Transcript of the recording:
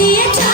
theater.